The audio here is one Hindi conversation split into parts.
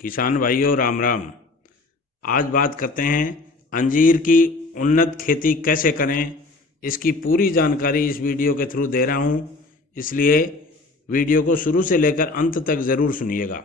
किसान भाइयों राम राम। आज बात करते हैं अंजीर की उन्नत खेती कैसे करें। इसकी पूरी जानकारी इस वीडियो के थ्रू दे रहा हूँ, इसलिए वीडियो को शुरू से लेकर अंत तक ज़रूर सुनिएगा।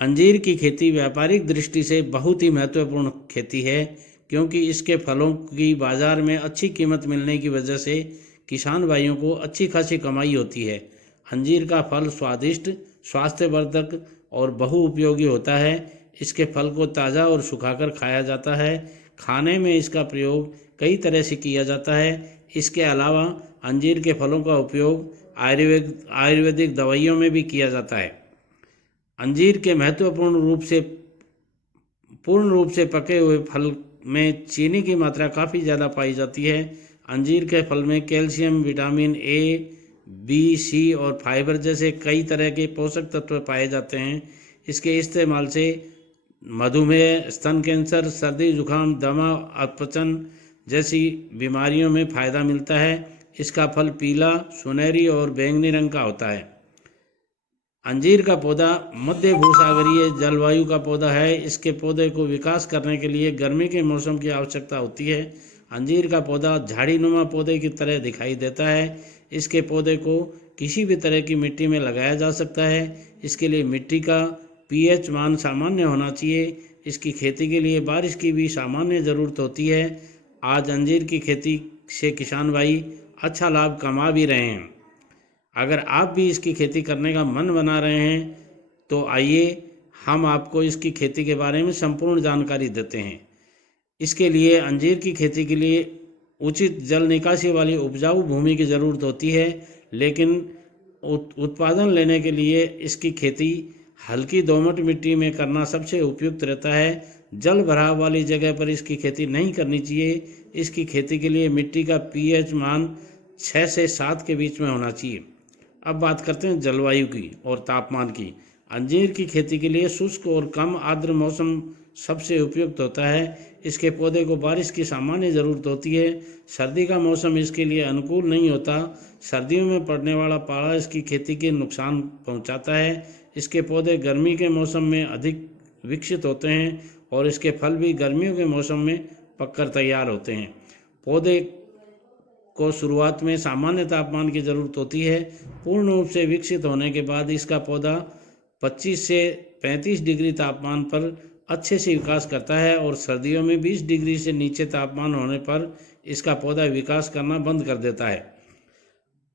अंजीर की खेती व्यापारिक दृष्टि से बहुत ही महत्वपूर्ण खेती है, क्योंकि इसके फलों की बाज़ार में अच्छी कीमत मिलने की वजह से किसान भाइयों को अच्छी खासी कमाई होती है। अंजीर का फल स्वादिष्ट, स्वास्थ्यवर्धक और बहुउपयोगी होता है। इसके फल को ताज़ा और सुखाकर खाया जाता है। खाने में इसका प्रयोग कई तरह से किया जाता है। इसके अलावा अंजीर के फलों का उपयोग आयुर्वेदिक दवाइयों में भी किया जाता है। अंजीर के पूर्ण रूप से पके हुए फल में चीनी की मात्रा काफ़ी ज़्यादा पाई जाती है। अंजीर के फल में कैल्शियम, विटामिन ए, बी, सी और फाइबर जैसे कई तरह के पोषक तत्व पाए जाते हैं। इसके इस्तेमाल से मधुमेह, स्तन कैंसर, सर्दी जुकाम, दमा, अपचन जैसी बीमारियों में फ़ायदा मिलता है। इसका फल पीला, सुनहरी और बैंगनी रंग का होता है। अंजीर का पौधा मध्य भूसागरीय जलवायु का पौधा है। इसके पौधे को विकास करने के लिए गर्मी के मौसम की आवश्यकता होती है। अंजीर का पौधा झाड़ीनुमा पौधे की तरह दिखाई देता है। इसके पौधे को किसी भी तरह की मिट्टी में लगाया जा सकता है। इसके लिए मिट्टी का पीएच मान सामान्य होना चाहिए। इसकी खेती के लिए बारिश की भी सामान्य ज़रूरत होती है। आज अंजीर की खेती से किसान भाई अच्छा लाभ कमा भी रहे हैं। अगर आप भी इसकी खेती करने का मन बना रहे हैं तो आइए हम आपको इसकी खेती के बारे में संपूर्ण जानकारी देते हैं। इसके लिए अंजीर की खेती के लिए उचित जल निकासी वाली उपजाऊ भूमि की ज़रूरत होती है, लेकिन उत्पादन लेने के लिए इसकी खेती हल्की दोमट मिट्टी में करना सबसे उपयुक्त रहता है। जल भराव वाली जगह पर इसकी खेती नहीं करनी चाहिए। इसकी खेती के लिए मिट्टी का पीएच मान 6 से 7 के बीच में होना चाहिए। अब बात करते हैं जलवायु की और तापमान की। अंजीर की खेती के लिए शुष्क और कम आर्द्र मौसम सबसे उपयुक्त होता है। इसके पौधे को बारिश की सामान्य ज़रूरत होती है। सर्दी का मौसम इसके लिए अनुकूल नहीं होता। सर्दियों में पड़ने वाला पाला इसकी खेती के नुकसान पहुंचाता है। इसके पौधे गर्मी के मौसम में अधिक विकसित होते हैं और इसके फल भी गर्मियों के मौसम में पककर तैयार होते हैं। पौधे को शुरुआत में सामान्य तापमान की ज़रूरत होती है। पूर्ण रूप से विकसित होने के बाद इसका पौधा 25 से 35 डिग्री तापमान पर अच्छे से विकास करता है और सर्दियों में 20 डिग्री से नीचे तापमान होने पर इसका पौधा विकास करना बंद कर देता है।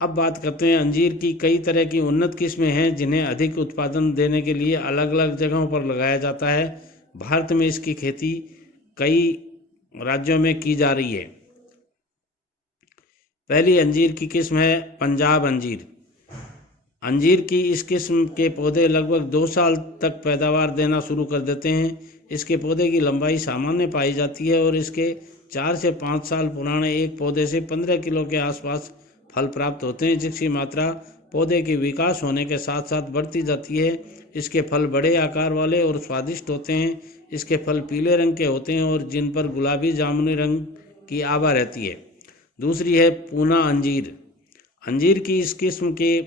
अब बात करते हैं अंजीर की कई तरह की उन्नत किस्में हैं, जिन्हें अधिक उत्पादन देने के लिए अलग अलग जगहों पर लगाया जाता है। भारत में इसकी खेती कई राज्यों में की जा रही है। पहली अंजीर की किस्म है पंजाब अंजीर। अंजीर की इस किस्म के पौधे लगभग 2 साल तक पैदावार देना शुरू कर देते हैं। इसके पौधे की लंबाई सामान्य पाई जाती है और इसके 4 से 5 साल पुराने एक पौधे से 15 किलो के आसपास फल प्राप्त होते हैं, जिसकी मात्रा पौधे के विकास होने के साथ साथ बढ़ती जाती है। इसके फल बड़े आकार वाले और स्वादिष्ट होते हैं। इसके फल पीले रंग के होते हैं और जिन पर गुलाबी जामुनी रंग की आभा रहती है। दूसरी है पूना अंजीर। अंजीर की इस किस्म के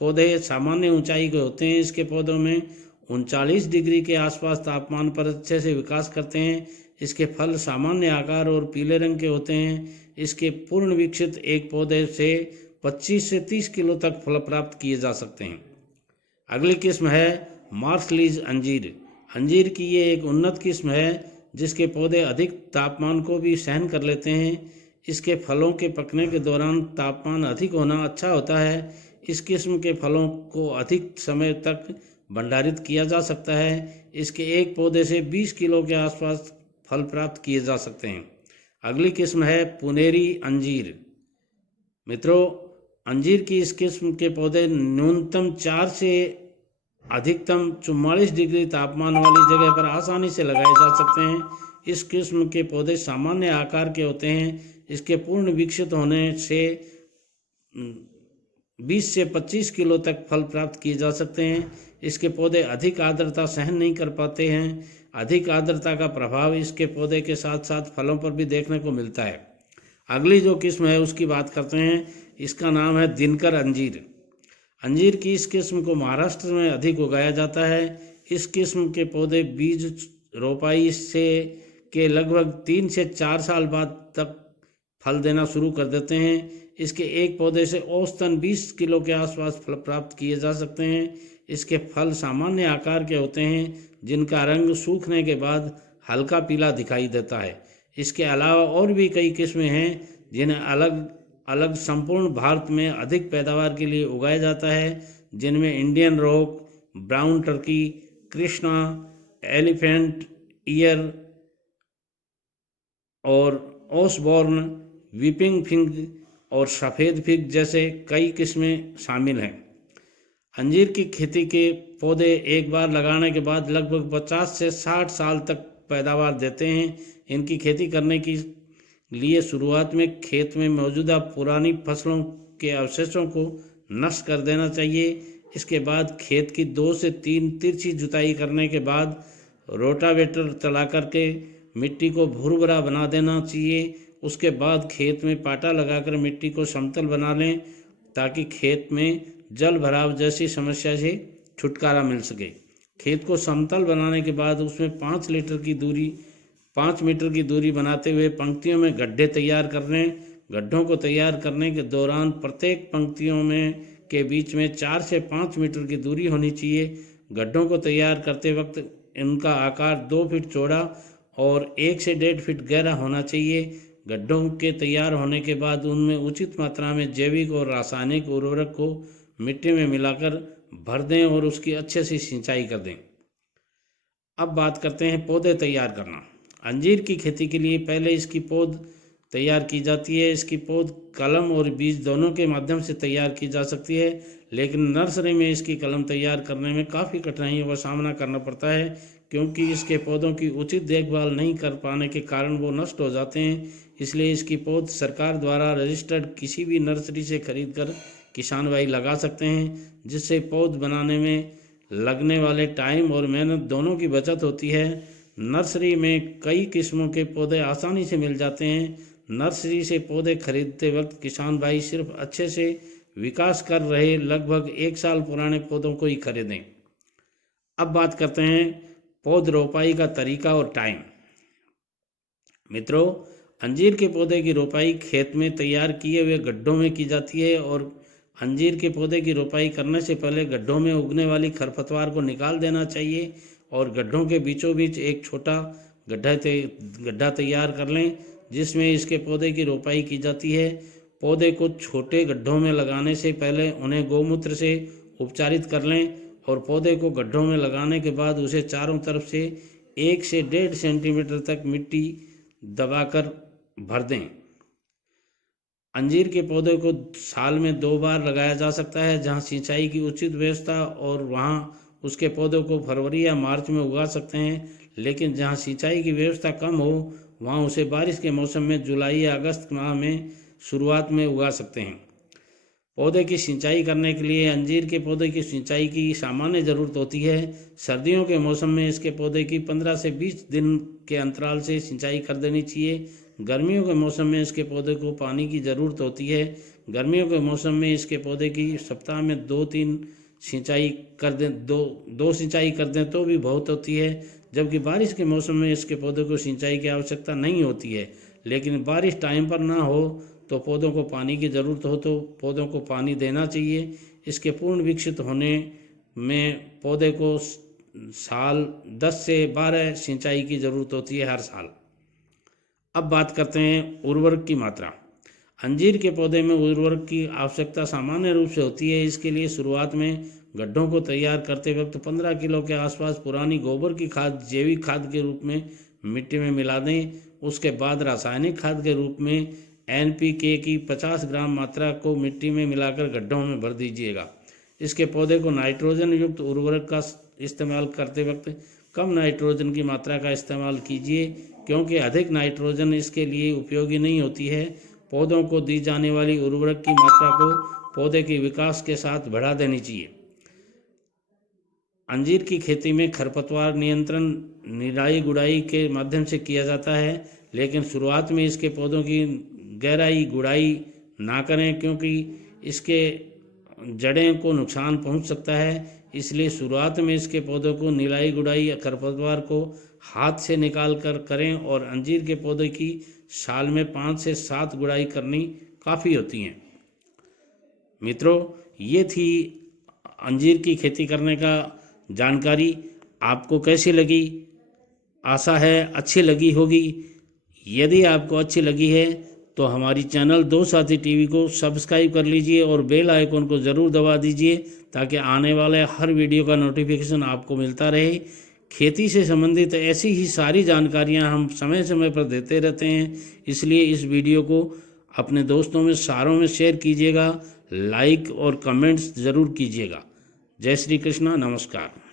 पौधे सामान्य ऊंचाई के होते हैं। इसके पौधों में 39 डिग्री के आसपास तापमान पर अच्छे से विकास करते हैं। इसके फल सामान्य आकार और पीले रंग के होते हैं। इसके पूर्ण विकसित एक पौधे से 25 से 30 किलो तक फल प्राप्त किए जा सकते हैं। अगली किस्म है मार्सलीज अंजीर। अंजीर की ये एक उन्नत किस्म है जिसके पौधे अधिक तापमान को भी सहन कर लेते हैं। इसके फलों के पकने के दौरान तापमान अधिक होना अच्छा होता है। इस किस्म के फलों को अधिक समय तक भंडारित किया जा सकता है। इसके एक पौधे से 20 किलो के आसपास फल प्राप्त किए जा सकते हैं। अगली किस्म है पुनेरी अंजीर। मित्रों, अंजीर की इस किस्म के पौधे न्यूनतम 4 से अधिकतम 44 डिग्री तापमान वाली जगह पर आसानी से लगाए जा सकते हैं। इस किस्म के पौधे सामान्य आकार के होते हैं। इसके पूर्ण विकसित होने से 20 से 25 किलो तक फल प्राप्त किए जा सकते हैं। इसके पौधे अधिक आर्द्रता सहन नहीं कर पाते हैं। अधिक आर्द्रता का प्रभाव इसके पौधे के साथ साथ फलों पर भी देखने को मिलता है। अगली जो किस्म है उसकी बात करते हैं। इसका नाम है दिनकर अंजीर। अंजीर की इस किस्म को महाराष्ट्र में अधिक उगाया जाता है। इस किस्म के पौधे बीज रोपाई से के लगभग 3 से 4 साल बाद तक फल देना शुरू कर देते हैं। इसके एक पौधे से औसतन 20 किलो के आसपास फल प्राप्त किए जा सकते हैं। इसके फल सामान्य आकार के होते हैं जिनका रंग सूखने के बाद हल्का पीला दिखाई देता है। इसके अलावा और भी कई किस्में हैं जिन्हें अलग अलग संपूर्ण भारत में अधिक पैदावार के लिए उगाया जाता है, जिनमें Indian rock, brown Turkey, Krishna, elephant year और ओसबॉर्न, वीपिंग फिग और सफ़ेद फिग जैसे कई किस्में शामिल हैं। अंजीर की खेती के पौधे एक बार लगाने के बाद लगभग 50 से 60 साल तक पैदावार देते हैं। इनकी खेती करने के लिए शुरुआत में खेत में मौजूदा पुरानी फसलों के अवशेषों को नष्ट कर देना चाहिए। इसके बाद खेत की 2 से 3 तिरछी जुताई करने के बाद रोटावेटर चला करके मिट्टी को भुरभुरा बना देना चाहिए। उसके बाद खेत में पाटा लगाकर मिट्टी को समतल बना लें ताकि खेत में जल भराव जैसी समस्या से छुटकारा मिल सके। खेत को समतल बनाने के बाद उसमें 5 मीटर की दूरी बनाते हुए पंक्तियों में गड्ढे तैयार कर लें। गड्ढों को तैयार करने के दौरान प्रत्येक पंक्तियों में के बीच में 4 से 5 मीटर की दूरी होनी चाहिए। गड्ढों को तैयार करते वक्त इनका आकार 2 फीट चौड़ा और 1 से 1.5 फीट गहरा होना चाहिए। गड्ढों के तैयार होने के बाद उनमें उचित मात्रा में जैविक और रासायनिक उर्वरक को मिट्टी में मिलाकर भर दें और उसकी अच्छे से सिंचाई कर दें। अब बात करते हैं पौधे तैयार करना। अंजीर की खेती के लिए पहले इसकी पौध तैयार की जाती है। इसकी पौध कलम और बीज दोनों के माध्यम से तैयार की जा सकती है, लेकिन नर्सरी में इसकी कलम तैयार करने में काफ़ी कठिनाइयों का सामना करना पड़ता है क्योंकि इसके पौधों की उचित देखभाल नहीं कर पाने के कारण वो नष्ट हो जाते हैं। इसलिए इसकी पौध सरकार द्वारा रजिस्टर्ड किसी भी नर्सरी से खरीद कर किसान भाई लगा सकते हैं, जिससे पौध बनाने में लगने वाले टाइम और मेहनत दोनों की बचत होती है। नर्सरी में कई किस्मों के पौधे आसानी से मिल जाते हैं। नर्सरी से पौधे खरीदते वक्त किसान भाई सिर्फ अच्छे से विकास कर रहे लगभग 1 साल पुराने पौधों को ही खरीदें। अब बात करते हैं पौध रोपाई का तरीका और टाइम। मित्रों, अंजीर के पौधे की रोपाई खेत में तैयार किए हुए गड्ढों में की जाती है और अंजीर के पौधे की रोपाई करने से पहले गड्ढों में उगने वाली खरपतवार को निकाल देना चाहिए और गड्ढों के बीचों बीच एक छोटा गड्ढा तैयार कर लें जिसमें इसके पौधे की रोपाई की जाती है। पौधे को छोटे गड्ढों में लगाने से पहले उन्हें गौमूत्र से उपचारित कर लें और पौधे को गड्ढों में लगाने के बाद उसे चारों तरफ से 1 से 1.5 सेंटीमीटर तक मिट्टी दबाकर भर दें। अंजीर के पौधे को साल में 2 बार लगाया जा सकता है। जहां सिंचाई की उचित व्यवस्था और वहां उसके पौधों को फरवरी या मार्च में उगा सकते हैं, लेकिन जहां सिंचाई की व्यवस्था कम हो वहां उसे बारिश के मौसम में जुलाई या अगस्त माह में शुरुआत में उगा सकते हैं। पौधे की सिंचाई करने के लिए अंजीर के पौधे की सिंचाई की सामान्य ज़रूरत होती है। सर्दियों के मौसम में इसके पौधे की 15 से 20 दिन के अंतराल से सिंचाई कर देनी चाहिए। गर्मियों के मौसम में इसके पौधे को पानी की ज़रूरत होती है। गर्मियों के मौसम में इसके पौधे की सप्ताह में 2-3 सिंचाई कर दें, दो सिंचाई कर दें तो भी बहुत होती है। जबकि बारिश के मौसम में इसके पौधे को सिंचाई की आवश्यकता नहीं होती है, लेकिन बारिश टाइम पर ना हो तो पौधों को पानी की ज़रूरत हो तो पौधों को पानी देना चाहिए। इसके पूर्ण विकसित होने में पौधे को साल 10 से 12 सिंचाई की ज़रूरत होती है हर साल। अब बात करते हैं उर्वरक की मात्रा। अंजीर के पौधे में उर्वरक की आवश्यकता सामान्य रूप से होती है। इसके लिए शुरुआत में गड्ढों को तैयार करते वक्त 15 किलो के आसपास पुरानी गोबर की खाद जैविक खाद के रूप में मिट्टी में मिला दें। उसके बाद रासायनिक खाद के रूप में NPK की 50 ग्राम मात्रा को मिट्टी में मिलाकर गड्ढों में भर दीजिएगा। इसके पौधे को नाइट्रोजन युक्त उर्वरक का इस्तेमाल करते वक्त कम नाइट्रोजन की मात्रा का इस्तेमाल कीजिए, क्योंकि अधिक नाइट्रोजन इसके लिए उपयोगी नहीं होती है। पौधों को दी जाने वाली उर्वरक की मात्रा को पौधे के विकास के साथ बढ़ा देनी चाहिए। अंजीर की खेती में खरपतवार नियंत्रण निराई गुड़ाई के माध्यम से किया जाता है, लेकिन शुरुआत में इसके पौधों की गहराई गुड़ाई ना करें क्योंकि इसके जड़ें को नुकसान पहुंच सकता है। इसलिए शुरुआत में इसके पौधों को निराई गुड़ाई या खरपतवार को हाथ से निकाल कर करें और अंजीर के पौधे की साल में 5 से 7 गुड़ाई करनी काफ़ी होती हैं। मित्रों, ये थी अंजीर की खेती करने का जानकारी। आपको कैसी लगी? आशा है अच्छी लगी होगी। यदि आपको अच्छी लगी है तो हमारी चैनल दो साथी टीवी को सब्सक्राइब कर लीजिए और बेल आइकन को ज़रूर दबा दीजिए ताकि आने वाले हर वीडियो का नोटिफिकेशन आपको मिलता रहे। खेती से संबंधित ऐसी ही सारी जानकारियां हम समय समय पर देते रहते हैं, इसलिए इस वीडियो को अपने दोस्तों में सारों में शेयर कीजिएगा, लाइक और कमेंट्स ज़रूर कीजिएगा। जय श्री कृष्णा, नमस्कार।